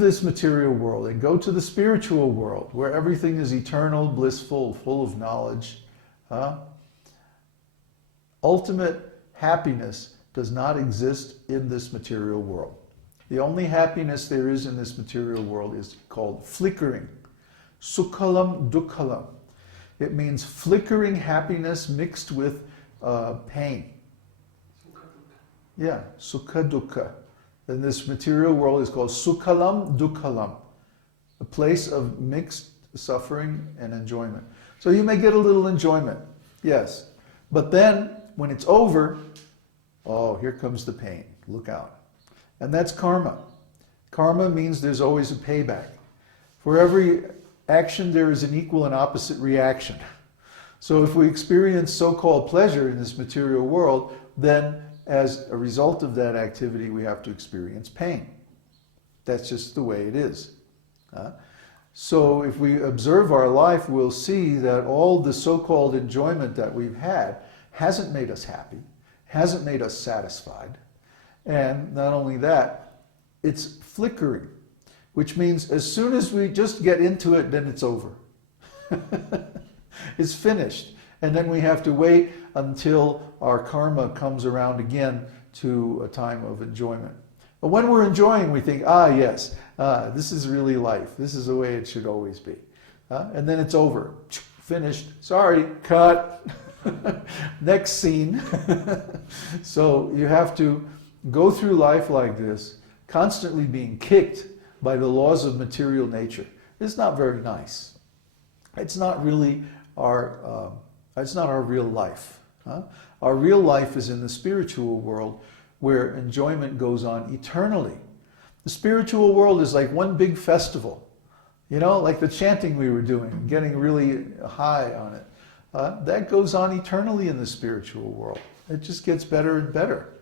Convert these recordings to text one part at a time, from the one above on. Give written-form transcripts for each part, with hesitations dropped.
this material world and go to the spiritual world, where everything is eternal, blissful, full of knowledge, ultimate happiness does not exist in this material world. The only happiness there is in this material world is called flickering. Sukhalam dukkhalam. It means flickering happiness mixed with pain. Yeah, sukha dukkha. And this material world is called sukhalam dukkhalam, a place of mixed suffering and enjoyment. So you may get a little enjoyment, yes. But then, when it's over, oh, here comes the pain. Look out. And that's karma. Karma means there's always a payback. For every action, there is an equal and opposite reaction. So if we experience so-called pleasure in this material world, then as a result of that activity, we have to experience pain. That's just the way it is. So if we observe our life, we'll see that all the so-called enjoyment that we've had hasn't made us happy, hasn't made us satisfied. And not only that, it's flickering, which means as soon as we just get into it, then it's over. It's finished. And then we have to wait until our karma comes around again to a time of enjoyment. But when we're enjoying, we think, yes, this is really life. This is the way it should always be. And then it's over. Finished. Sorry, cut. Next scene. So you have to go through life like this, constantly being kicked by the laws of material nature. It's not very nice. It's not really it's not our real life. Our real life is in the spiritual world, where enjoyment goes on eternally. The spiritual world is like one big festival. You know, like the chanting we were doing, getting really high on it. That goes on eternally in the spiritual world. It just gets better and better.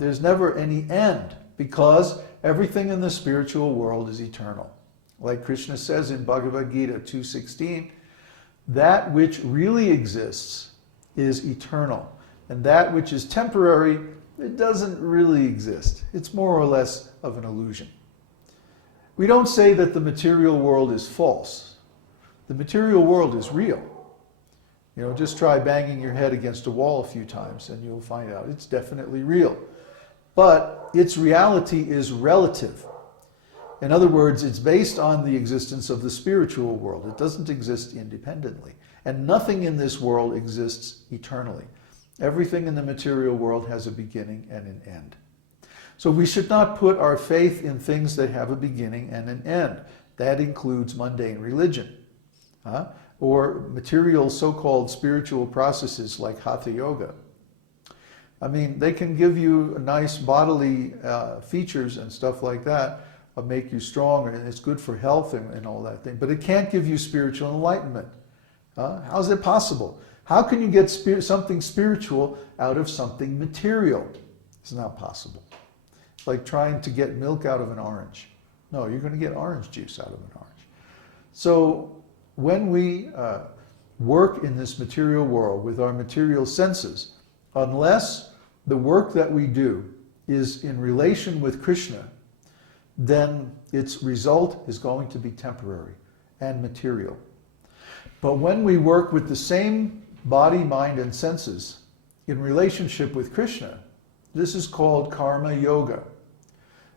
There's never any end, because everything in the spiritual world is eternal. Like Krishna says in Bhagavad Gita 2:16, that which really exists is eternal, and that which is temporary, it doesn't really exist. It's more or less of an illusion. We don't say that the material world is false. The material world is real. You know, just try banging your head against a wall a few times and you'll find out it's definitely real. But its reality is relative. In other words, it's based on the existence of the spiritual world. It doesn't exist independently. And nothing in this world exists eternally. Everything in the material world has a beginning and an end. So we should not put our faith in things that have a beginning and an end. That includes mundane religion, or material so-called spiritual processes like Hatha Yoga. I mean, they can give you nice bodily features and stuff like that, make you stronger, and it's good for health and all that thing, but it can't give you spiritual enlightenment. How's it possible? How can you get something spiritual out of something material? It's not possible. It's like trying to get milk out of an orange. No, you're going to get orange juice out of an orange. So when we work in this material world with our material senses, unless the work that we do is in relation with Krishna, then its result is going to be temporary and material. But when we work with the same body, mind, and senses in relationship with Krishna, this is called karma yoga.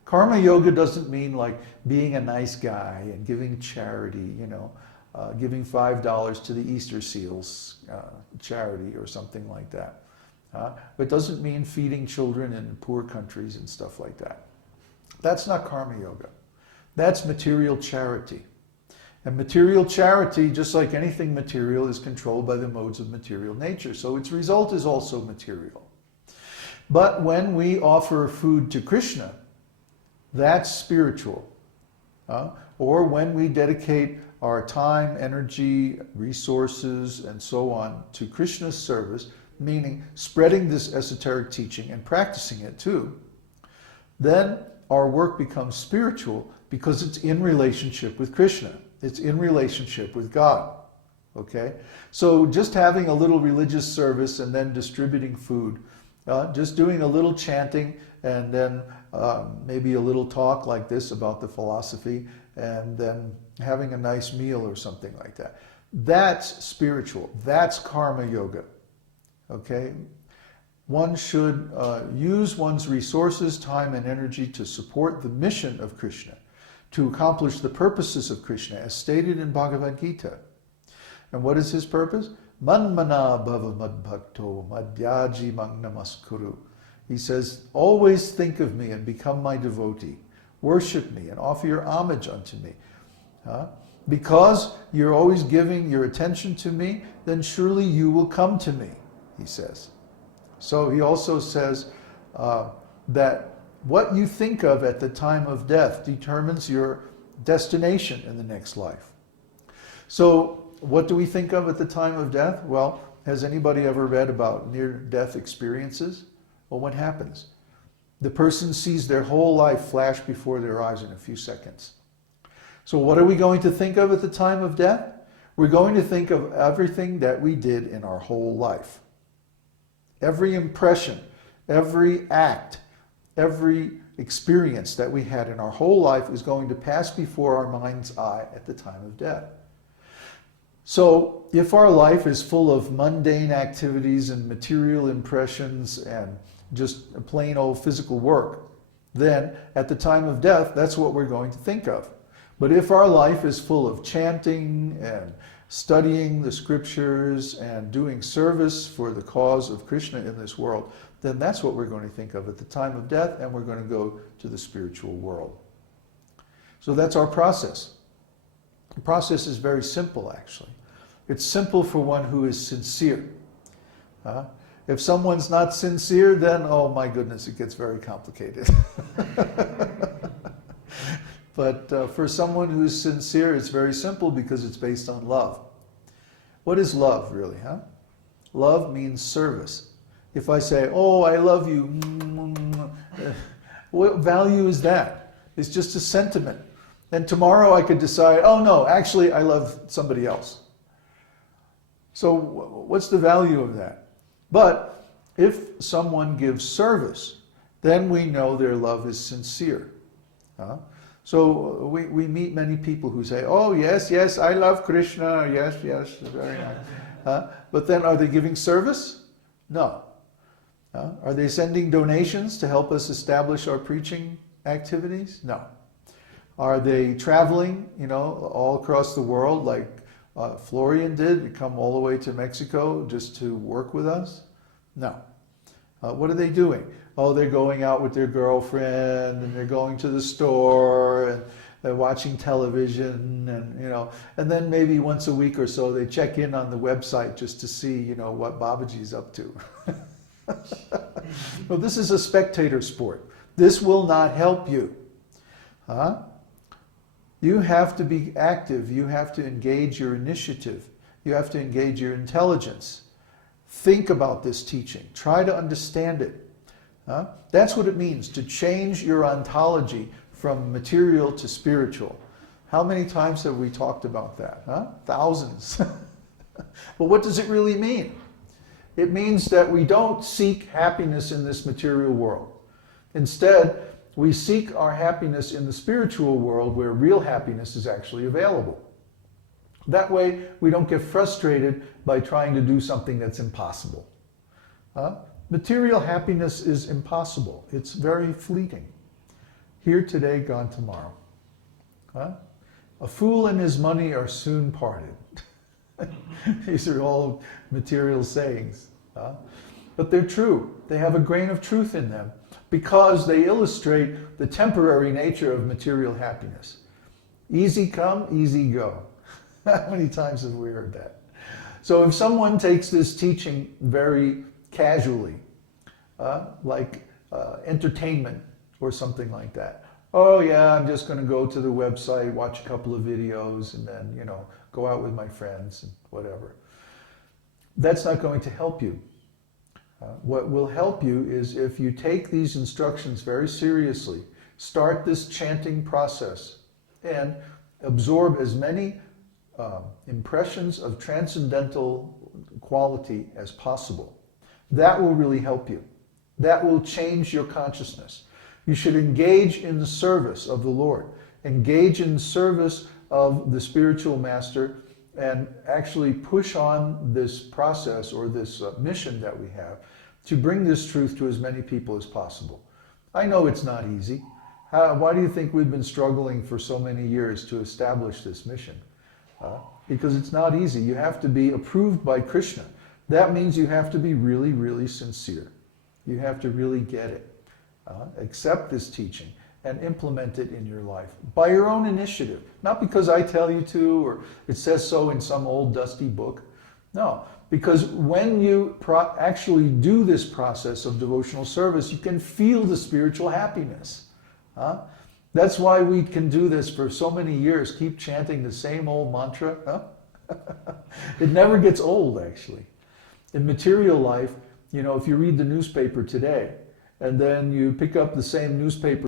Karma yoga doesn't mean like being a nice guy and giving charity, you know, giving $5 to the Easter Seals charity or something like that. But it doesn't mean feeding children in poor countries and stuff like that. That's not karma yoga. That's material charity. And material charity, just like anything material, is controlled by the modes of material nature. So its result is also material. But when we offer food to Krishna, that's spiritual. Or when we dedicate our time, energy, resources, and so on to Krishna's service, meaning spreading this esoteric teaching and practicing it too, then our work becomes spiritual because it's in relationship with Krishna. It's in relationship with God. Okay? So just having a little religious service and then distributing food, just doing a little chanting and then maybe a little talk like this about the philosophy, and then having a nice meal or something like that. That's spiritual. That's karma yoga. Okay? One should use one's resources, time, and energy to support the mission of Krishna, to accomplish the purposes of Krishna, as stated in Bhagavad Gita. And what is his purpose? Manmana bhava madbhakto madhyaji magnamaskuru. He says, always think of me and become my devotee. Worship me and offer your homage unto me. Because you're always giving your attention to me, then surely you will come to me, he says. So he also says that what you think of at the time of death determines your destination in the next life. So what do we think of at the time of death? Well, has anybody ever read about near-death experiences? Well, what happens? The person sees their whole life flash before their eyes in a few seconds. So what are we going to think of at the time of death? We're going to think of everything that we did in our whole life. Every impression, every act, every experience that we had in our whole life is going to pass before our mind's eye at the time of death. So if our life is full of mundane activities and material impressions and just plain old physical work, then at the time of death, that's what we're going to think of. But if our life is full of chanting and studying the scriptures and doing service for the cause of Krishna in this world, then that's what we're going to think of at the time of death, and we're going to go to the spiritual world. So that's our process. The process is very simple, actually. It's simple for one who is sincere. If someone's not sincere, then, oh my goodness, it gets very complicated. But for someone who's sincere, it's very simple because it's based on love. What is love, really? Love means service. If I say, oh, I love you, what value is that? It's just a sentiment. And tomorrow I could decide, oh no, actually I love somebody else. So what's the value of that? But if someone gives service, then we know their love is sincere. So we meet many people who say, oh yes, yes, I love Krishna, yes, yes, very nice. But then are they giving service? No. Are they sending donations to help us establish our preaching activities? No. Are they traveling, all across the world like Florian did, come all the way to Mexico just to work with us? No. What are they doing? Oh, they're going out with their girlfriend, and they're going to the store, and they're watching television, and then maybe once a week or so they check in on the website just to see, what Babaji's up to. Well, this is a spectator sport. This will not help you. You have to be active. You have to engage your initiative. You have to engage your intelligence. Think about this teaching. Try to understand it. That's what it means to change your ontology from material to spiritual. How many times have we talked about that? Thousands. But what does it really mean? It means that we don't seek happiness in this material world. Instead, we seek our happiness in the spiritual world where real happiness is actually available. That way, we don't get frustrated by trying to do something that's impossible. Material happiness is impossible. It's very fleeting. Here today, gone tomorrow. A fool and his money are soon parted. These are all material sayings. But they're true. They have a grain of truth in them because they illustrate the temporary nature of material happiness. Easy come, easy go. How many times have we heard that? So if someone takes this teaching very casually, like entertainment or something like that. Oh yeah, I'm just going to go to the website, watch a couple of videos, and then, go out with my friends and whatever. That's not going to help you. What will help you is if you take these instructions very seriously, start this chanting process, and absorb as many impressions of transcendental quality as possible. That will really help you. That will change your consciousness. You should engage in the service of the Lord. Engage in service of the spiritual master and actually push on this process or this mission that we have to bring this truth to as many people as possible. I know it's not easy. Why do you think we've been struggling for so many years to establish this mission? Because it's not easy. You have to be approved by Krishna. That means you have to be really, really sincere. You have to really get it. Accept this teaching and implement it in your life by your own initiative. Not because I tell you to or it says so in some old dusty book. No, because when you actually do this process of devotional service, you can feel the spiritual happiness. That's why we can do this for so many years, keep chanting the same old mantra. It never gets old, actually. In material life, if you read the newspaper today, and then you pick up the same newspaper